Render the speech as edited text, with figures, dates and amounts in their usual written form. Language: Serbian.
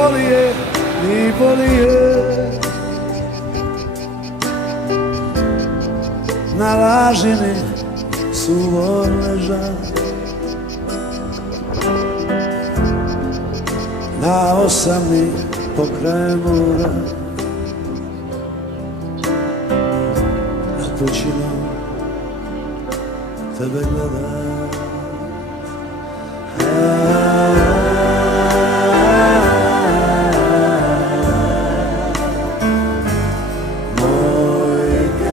polije na lažini suvo leža, na osami pokraj mora, na pućinom tebe gledam.